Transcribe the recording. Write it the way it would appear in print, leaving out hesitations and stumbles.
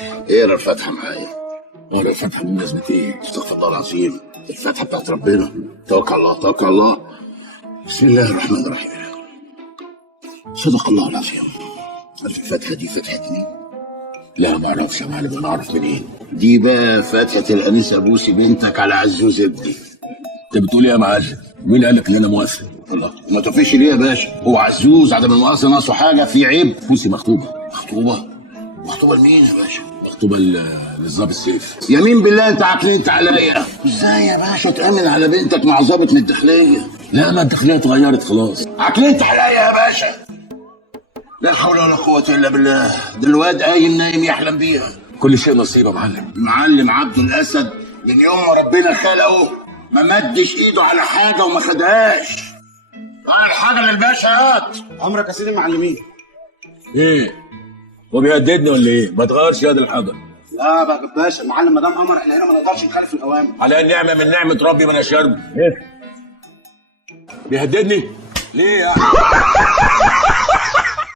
اقرا الفاتحه معايا. اقرا الفاتحه بمناسبه ايه؟ استغفر الله العظيم، الفاتحه بتاعت ربنا. توكل على الله توكل على الله. بسم الله الرحمن الرحيم. صدق الله العظيم. الفاتحه دي فتحه مين؟ لا ما اعرفش يا معلم، انا اعرف منين؟ دي بقى فاتحه الانسه بوسي بنتك على عزوز ابني. انت بتقول ايه يا معلم؟ مين قال لك ان انا موافق؟ الله ما توافقش ليه يا باشا؟ هو عزوز عدم المؤاخذه ناقصه حاجه؟ في عيب؟ بوسي مخطوبه. مخطوبه؟ مخطوبه لمين يا باشا؟ مخطوبه للظابط سيف. يمين بالله انت عكننت عليا. ازاي يا باشا تامن على بنتك مع ظابط من الداخليه؟ لا ما الداخليه اتغيرت خلاص. عكننت عليا يا باشا. لا حول ولا قوه الا بالله، ده الواد قايم نايم يحلم بيها. كل شيء نصيب يا معلم. معلم عبد الاسد من يوم ما ربنا خلقه ما مدش ايده على حاجه وما خدهاش. تعال حاجه للباشا هات. امرك يا سيدي المعلمين. ايه؟ هو بيهددني ولا ايه؟ ما تغيرش يد الحجر. لا بقى يا باشا، المعلم ما دام امر احنا هنا ما نقدرش نخالف الاوامر. على النعمه من نعمه ربي ما انا شارب. ايه؟ بيهددني؟ ليه يعني؟